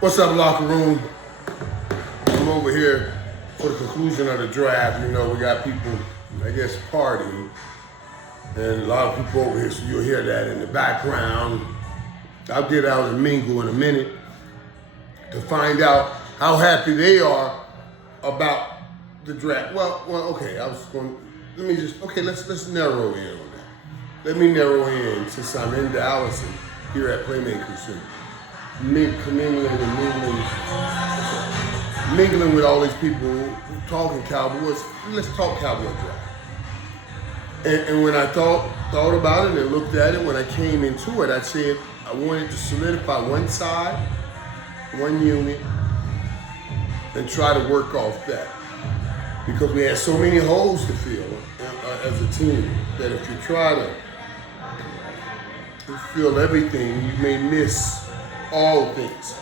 What's up, locker room? I'm over here for the conclusion of the draft. You know, we got people, I guess, partying. And a lot of people over here, so you'll hear that in the background. I'll get out and mingle in a minute to find out how happy they are about the draft. Well, okay, let's narrow in on that. Let me narrow in since I'm in Dallas and here at Playmakers and mingling with all these people talking Cowboys. Let's talk Cowboy draft. And when I thought about it and looked at it, when I came into it, I said I wanted to solidify one side, one unit, and try to work off that. Because we had so many holes to fill as a team that if you try to fill everything, you may miss all things.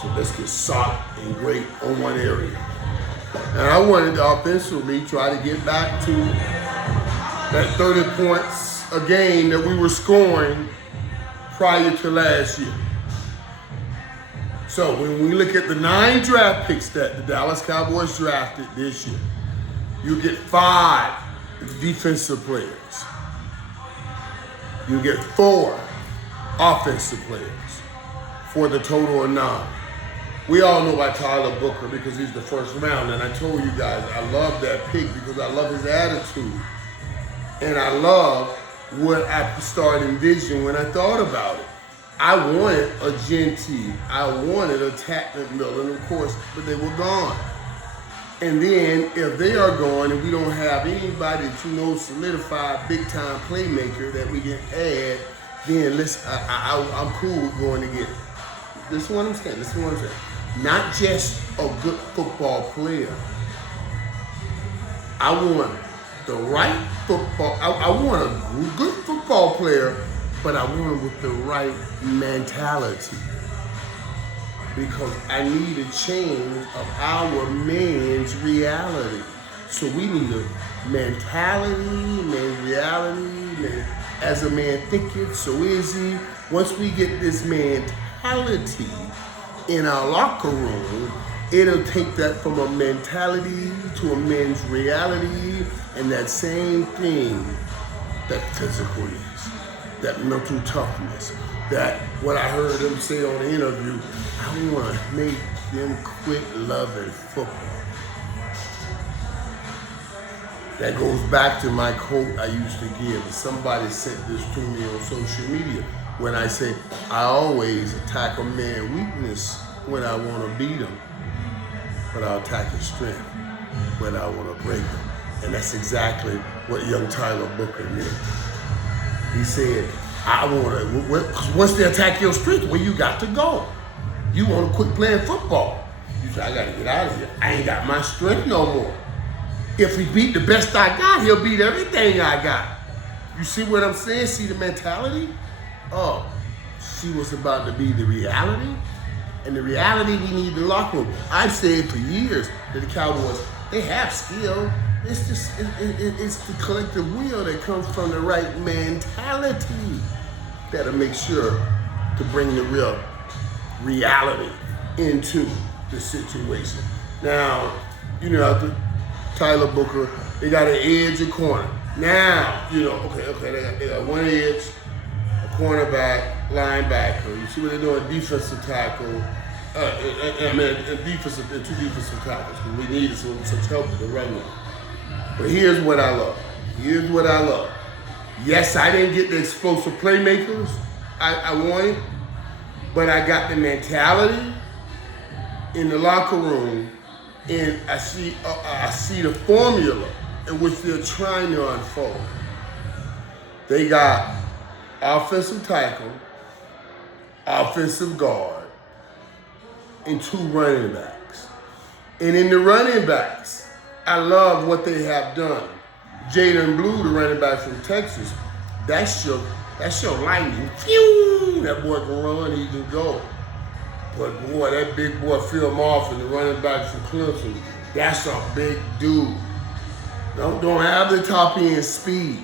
So let's get solid and great on one area. And I wanted to offensively try to get back to that 30 points a game that we were scoring prior to last year. So when we look at the 9 draft picks that the Dallas Cowboys drafted this year, you get 5 defensive players. You get 4 offensive players for the total of 9. We all know about Tyler Booker because he's the first round, and I told you guys I love that pick because I love his attitude. And I love what I started envisioning when I thought about it. I wanted a Gentile, I wanted a Tapman Miller, of course, but they were gone. And then if they are gone and we don't have anybody that solidified big time playmaker that we can add, then I'm cool with going to get it. This is what I'm saying. Not just a good football player. I want the right football. I want a good football player, but I want him with the right mentality. Because I need a change of our man's reality. So we need a mentality, man's reality, man. As a man thinketh, so is he. Once we get this mentality in our locker room, it'll take that from a mentality to a man's reality, and that same thing that physical is, that mental toughness, that what I heard them say on the interview, I want to make them quit loving football. That goes back to my quote I used to give. Somebody sent this to me on social media when I say, I always attack a man's weakness when I want to beat him, but I'll attack his strength when I want to break him. And that's exactly what young Tyler Booker did. He said, I want to, once they attack your strength, where you got to go. You want to quit playing football. You say, I got to get out of here. I ain't got my strength no more. If he beat the best I got, he'll beat everything I got. You see what I'm saying? See the mentality? Oh, she was about to be the reality. And the reality we need in the locker room. I've said for years that the Cowboys, they have skill. It's just, it's the collective will that comes from the right mentality that'll make sure to bring the real reality into the situation. Now, you know, Tyler Booker, they got an edge, a corner. Now, you know, okay, they got one edge, a cornerback, linebacker. You see what they're doing? Defensive tackle, defensive and 2 defensive tackles. We needed some help with the run line. But here's what I love. Yes, I didn't get the explosive playmakers I wanted, but I got the mentality in the locker room. And I see the formula in which they're trying to unfold. They got offensive tackle, offensive guard, and 2 running backs. And in the running backs, I love what they have done. Jaden Blue, the running back from Texas, that's your lightning. Phew! That boy can run, he can go. But boy, that big boy Phil Moffitt, the running back from Clemson, that's a big dude. Don't have the top end speed,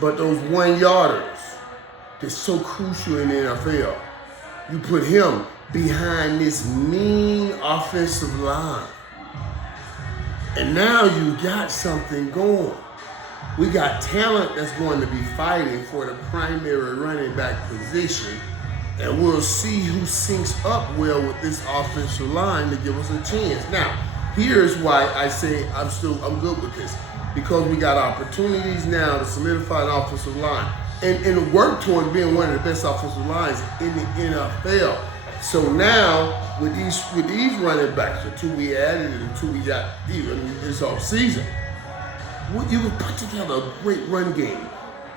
but those 1-yarders, they're so crucial in the NFL. You put him behind this mean offensive line. And now you got something going. We got talent that's going to be fighting for the primary running back position. And we'll see who syncs up well with this offensive line to give us a chance. Now, here's why I say I'm good with this. Because we got opportunities now to solidify an offensive line and work toward being one of the best offensive lines in the NFL. So now with these running backs, the two we added and the two we got even this offseason, you can put together a great run game.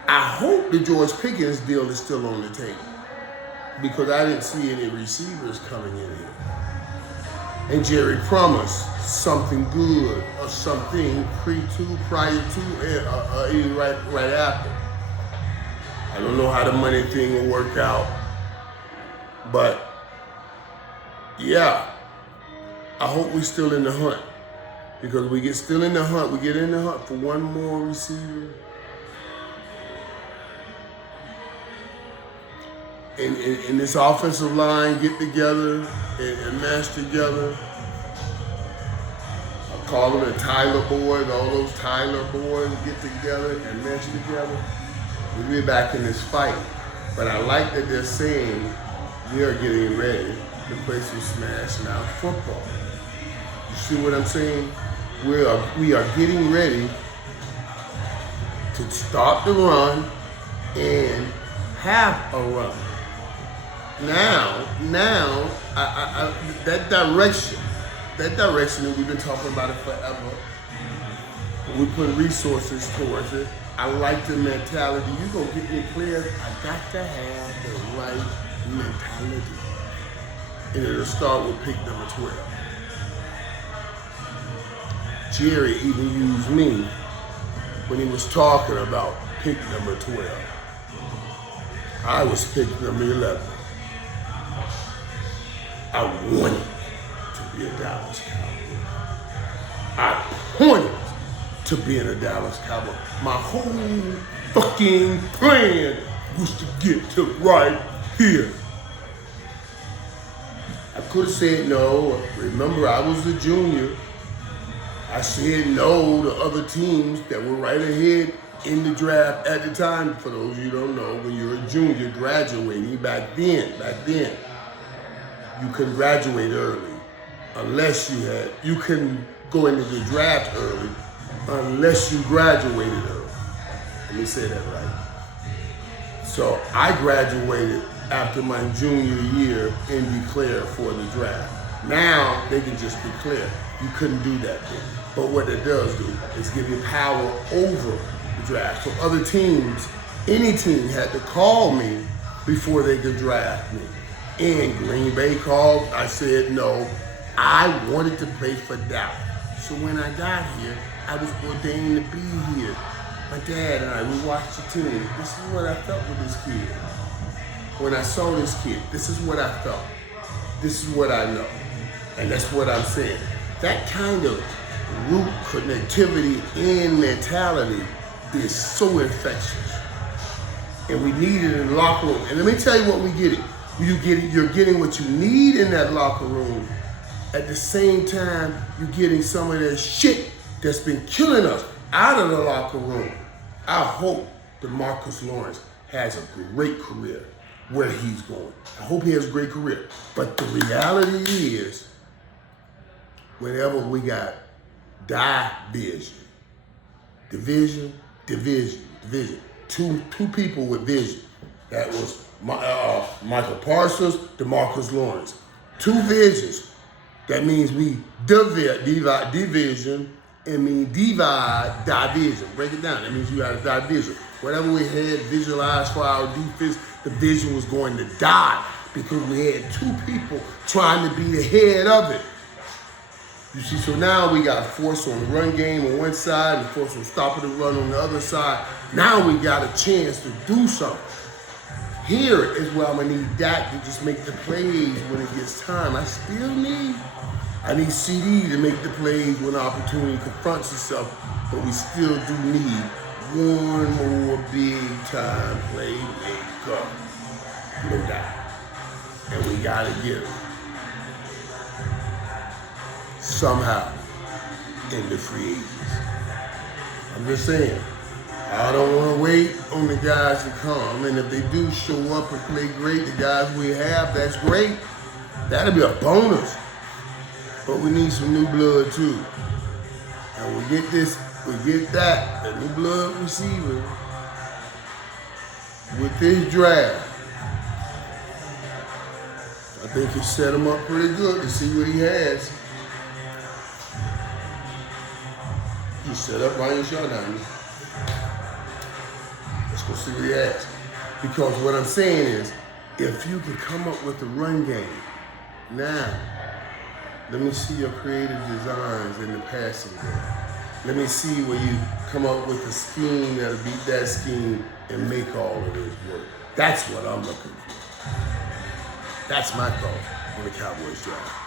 I hope the George Pickens deal is still on the table because I didn't see any receivers coming in here. And Jerry promised something good or something prior to, even right after. I don't know how the money thing will work out, but yeah, I hope we're still in the hunt because we get in the hunt for one more receiver. And this offensive line get together and match together. I call them the Tyler boys, all those Tyler boys get together and mesh together. We'll be back in this fight. But I like that they're saying we are getting ready to play some Smashmouth football. You see what I'm saying? We are getting ready to start the run and have a run. Now, that direction that we've been talking about it forever. We put resources towards it. I like the mentality. You gonna get me players. I got to have the right mentality, and it'll start with pick number 12. Jerry even used me when he was talking about pick number 12. I was pick number 11. I wanted to be a Dallas Cowboy. I wanted to be in a Dallas Cowboy. My whole fucking plan was to get to right here. I could have said no. Remember, I was a junior. I said no to other teams that were right ahead in the draft at the time. For those of you who don't know, when you're a junior graduating back then, you couldn't graduate early unless you couldn't go into the draft early unless you graduated early. Let me say that right. So I graduated after my junior year and declared for the draft. Now they can just declare. You couldn't do that then. But what it does do is give you power over the draft. So other teams, any team had to call me before they could draft me. And Green Bay called, I said no. I wanted to play for Dallas. So when I got here, I was ordained to be here. My dad and I, we watched the team. This is what I felt with this kid. When I saw this kid, this is what I felt. This is what I know. And that's what I'm saying. That kind of root connectivity and mentality is so infectious. And we need it in the locker room. And let me tell you what we get it. You're getting what you need in that locker room. At the same time, you're getting some of that shit that's been killing us out of the locker room. I hope DeMarcus Lawrence has a great career where he's going. I hope he has a great career. But the reality is, whenever we got division, two people with vision. That was Michael Parsons, DeMarcus Lawrence. Two visions. That means we divide division and mean divide division. Break it down. That means you got a division. Whatever we had visualized for our defense, the vision was going to die because we had two people trying to be the head of it. You see, so now we got force on the run game on one side and force on stopping the run on the other side. Now we got a chance to do something. Here is where I'm gonna need Dak to just make the plays when it gets time. I need CD to make the plays when the opportunity confronts itself, but we still do need one more big time playmaker. No doubt. And we got to get them somehow in the free agents. I'm just saying, I don't want to wait on the guys to come. And if they do show up and play great, the guys we have, that's great. That'll be a bonus. But we need some new blood too. And we get that, the new blood receiver with this draft. I think he set him up pretty good to see what he has. He set up Ryan Shaw now. Let's go see what he has. Because what I'm saying is, if you can come up with a run game, now, let me see your creative designs in the passing game. Let me see where you come up with a scheme that'll beat that scheme and make all of this work. That's what I'm looking for. That's my thought on the Cowboys job.